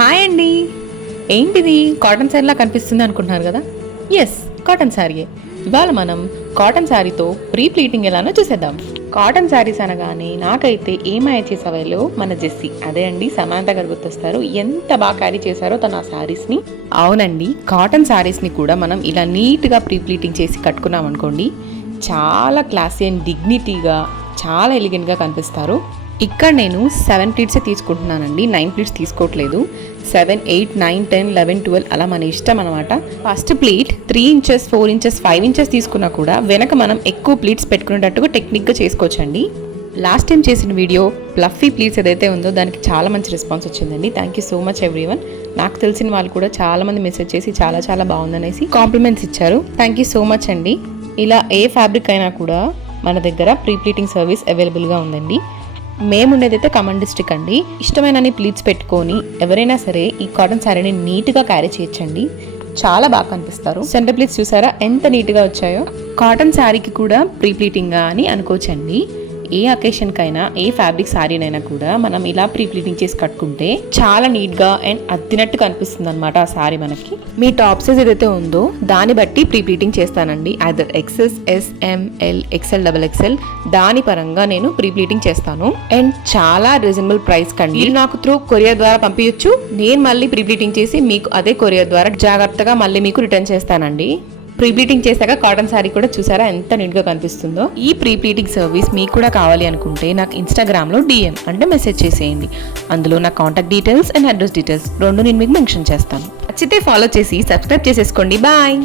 Hi అండి. ఏంటిది cotton శారీలా కనిపిస్తుంది అనుకుంటున్నారు కదా? ఎస్, కాటన్ శారీయే. ఇవాళ మనం కాటన్ శారీతో ప్రీ ప్లీటింగ్ ఎలానో చూసేద్దాం. కాటన్ శారీస్ అనగానే నాకైతే ఏమాయ చేసేవాళ్ళు మన జెస్సీ, అదే అండి సమాంత గారు గుర్తొస్తారు. ఎంత బాగా క్యారీ చేశారో తన ఆ శారీస్ని. అవునండి, కాటన్ శారీస్ని కూడా మనం ఇలా నీట్గా ప్రీ ప్లీటింగ్ చేసి కట్టుకున్నాం అనుకోండి, చాలా క్లాసీ అండ్ డిగ్నిటీగా, చాలా ఎలిగెంట్గా కనిపిస్తారు. ఇక్కడ నేను 7 ప్లీట్స్ తీసుకుంటున్నానండి, 9 ప్లీట్స్ తీసుకోవట్లేదు. 7, 8, 9, 10, 11, 12 అలా మన ఇష్టం అనమాట. First pleat 3 inches, 4 inches, 5 inches తీసుకున్నా కూడా వెనక మనం ఎక్కువ ప్లీట్స్ పెట్టుకునేటట్టుగా టెక్నిక్గా చేసుకోవచ్చండి. లాస్ట్ టైం చేసిన వీడియో ప్లఫీ ప్లీట్స్ ఏదైతే ఉందో దానికి చాలా మంచి రెస్పాన్స్ వచ్చిందండి. Thank you so much everyone. నాకు తెలిసిన వాళ్ళు కూడా చాలా మంది మెసేజ్ చేసి చాలా బాగుందనేసి కాంప్లిమెంట్స్ ఇచ్చారు. థ్యాంక్ యూ సో మచ్ అండి. ఇలా ఏ ఫ్యాబ్రిక్ అయినా కూడా మన దగ్గర ప్రీ ప్లీటింగ్ సర్వీస్ అవైలబుల్గా ఉందండి. మేముండేదైతే ఖమ్మం డిస్ట్రిక్ట్ అండి. ఇష్టమైన ప్లీట్స్ పెట్టుకొని ఎవరైనా సరే ఈ కాటన్ శారీని నీట్గా క్యారీ చేయొచ్చండి. చాలా బాగా కనిపిస్తారు. సెంటర్ ప్లీట్స్ చూసారా ఎంత నీట్గా వచ్చాయో. కాటన్ శారీకి కూడా ప్రీ ప్లీటింగ్గా అని అనుకోవచ్చండి. ఏ అకేషన్కైనా, ఏ ఫ్యాబ్రిక్ శారీనైనా కూడా మనం ఇలా ప్రీ ప్లీటింగ్ చేసి కట్టుకుంటే చాలా నీట్గా అండ్ అద్దినట్టు కనిపిస్తుంది అనమాట ఆ శారీ మనకి. మీ టాప్ సైజ్ ఏదైతే ఉందో దాన్ని బట్టి ప్రీ ప్లీటింగ్ చేస్తానండి. Either XS, S, M, L, XL, XXL దాని పరంగా నేను ప్రీ ప్లీటింగ్ చేస్తాను. అండ్ చాలా రీజనబుల్ ప్రైస్ కండి. నాకు త్రూ కొరియర్ ద్వారా పంపించచ్చు. నేను మళ్ళీ ప్రీ ప్లీటింగ్ చేసి మీకు అదే కొరియర్ ద్వారా జాగ్రత్తగా మళ్ళీ మీకు రిటర్న్ చేస్తానండి. ప్రీ ప్లీటింగ్ చేశాక కాటన్ శారీ కూడా చూసారా ఎంత నీట్గా కనిపిస్తుందో. ఈ ప్రీ ప్లీటింగ్ సర్వీస్ మీకు కూడా కావాలి అనుకుంటే నాకు ఇన్స్టాగ్రామ్లో DM అంటే మెసేజ్ చేసేయండి. అందులో నా contact details and address details రెండు నేను మీకు మెన్షన్ చేస్తాను. నచ్చితే ఫాలో చేసి సబ్స్క్రైబ్ చేసేసుకోండి. బాయ్.